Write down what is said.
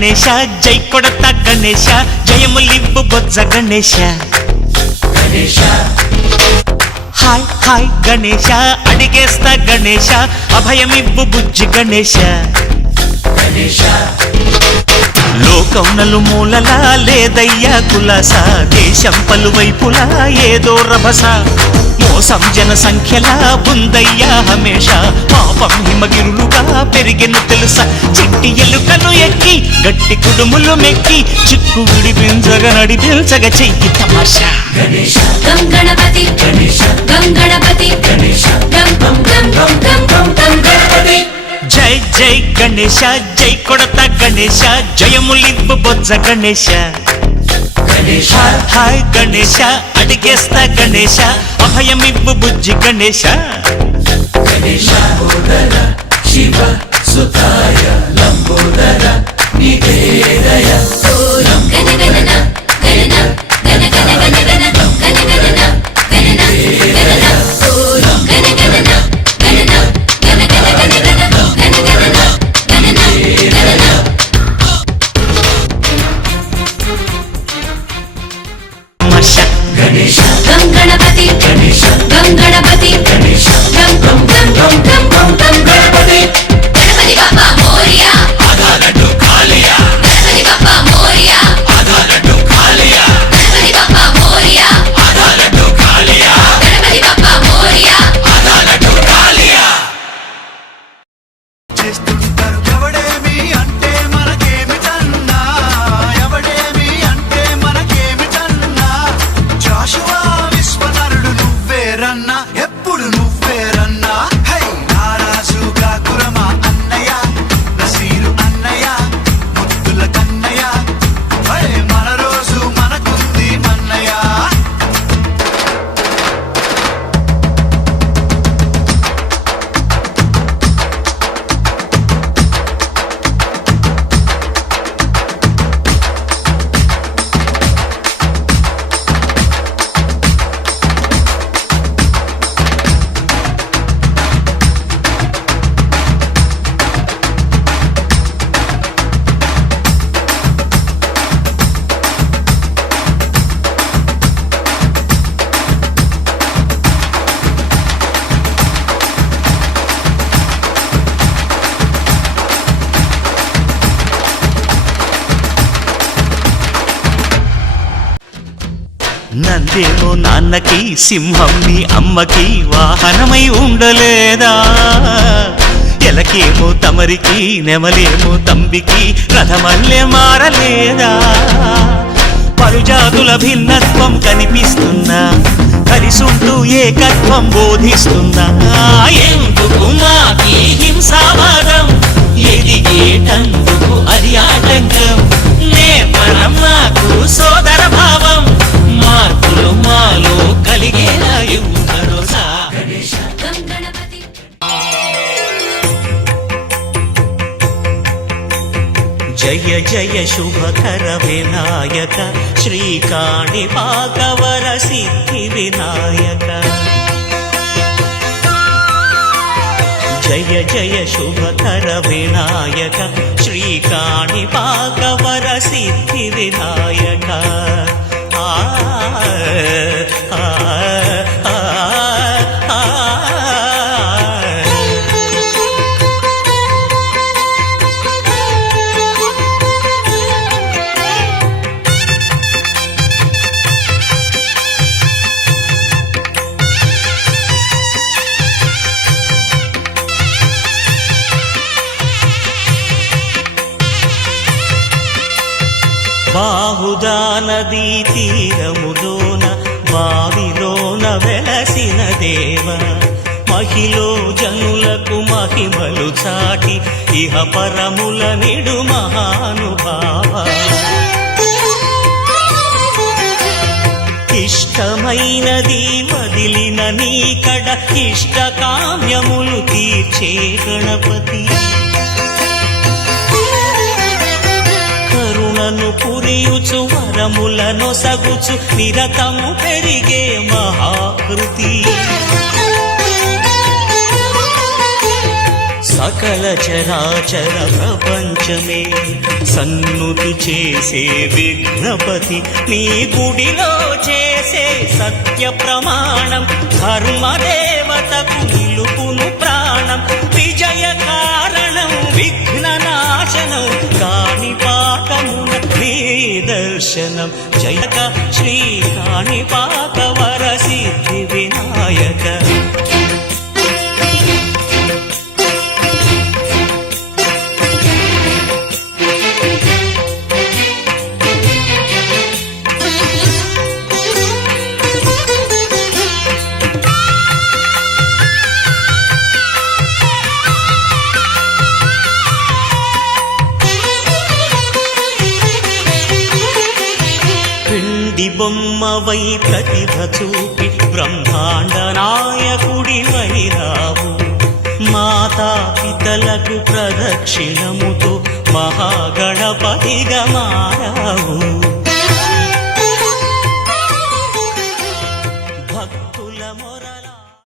గణేశ జై కొడత గణేశ జయములివ్వు బొజ్జ Ganesha hi hi Ganesha అడిగేస్తా Ganesha అభయమివ్వు బుజ్జి గణేశ లోకం నలుమూలలా లేదయ్యా కులాస దేశం పలువైపులా ఏదో రభస మోసం జన సంఖ్యలా ఉందయ్యా హమేష పాపం హిమగిరులుగా పెరిగిన తెలుసా చిట్టి ఎలుకను ఎక్కి గట్టి కుడుములు మెక్కి చిక్కు విడిపించగా నడిపించగా చెయ్యి తమాషా గణపతి గణపతి జై జై గణేశ జై కొడత గణేశ జయములివ్వు బొజ్జ గణేశ హాయ్ గణేశ అడిగేస్తా గణేశ అభయమివ్వు బుజ్జి గణేశ శివ సుతాయ లంబోదర నివేదయ గణపతి గణపతి గణపతి బాబా మోరియా ఆధారటు కాలియా గణపతి బాబా మోరియా ఆధారటు కాలియా గణపతి బాబా మోరియా ఆధారటు కాలియా గణపతి బాబా మోరియా ఆధారటు కాలియా చేస్తుంటారు ఎవడేమి అంటే మనకేమిటన్నా ఎవడేమి అంటే మనకేమిటన్నా జాషువా విశ్వనరుడు నువ్వేరన్నా ఎప్పుడు నువ్వేరన్నా హై నారాజుగా కురమా అన్నయ్య నసీరు అన్నయ్య ముద్దుల కన్నయ్య హై మన రోజు మనకుంది మన్నయ్య నందేమో నాన్నకి సింహం మీ అమ్మకి వాహనమై ఉండలేదా ఎలకేమో తమరికి నెమలేమో తంబికి రథమల్లే మారలేదా పలుజాతుల భిన్నత్వం కనిపిస్తున్నా కలిసుంటూ ఏకత్వం బోధిస్తున్నా ఎందుకు మాకి హింసావాదం ఎదిగేటందుకు అది ఆటంకం నేపరం మాకు సోదర భావం మార్పులు మాలో కలిగేలా ఇవ్వు భరోసా గణపతి జయ జయ శుభకర వినాయక శ్రీకాణిపాకవర సిద్ధి వినాయక జయ జయ శుభకర వినాయక శ్రీకాణిపాకవర సిద్ధి వినాయక బాహుదా నదీ తీరములోన బావిలోన వెలసిన దేవ మహిలో జనులకు మహిమలు చాటి ఇహ పరముల నిడు మహానుభావ ఇష్టమైనది వదిలిన నీకడ ఇష్ట కామ్యములు తీర్చే గణపతి కరుణను పురియుచు వరములను సగుచు నిరతము పెరిగే మహాకృతి సకల చరాచర ప్రపంచమే సన్నుతి చేసే విఘ్నపతి నీ గుడిలో చేసే సత్య ప్రమాణం ధర్మదేవతకు నిలుపును ప్రాణం విజయ కారణం విఘ్న నాశనం కాణిపాకమున నీ దర్శనం జయక శ్రీ కాణిపాక వరసిద్ధి వినాయక పిండి బొమ్మవై ప్రతిభ చూపి బ్రహ్మాండ నాయకుడి వైరావు మాతా పితలకు ప్రదక్షిణముతో మహాగణపతిగా మారావు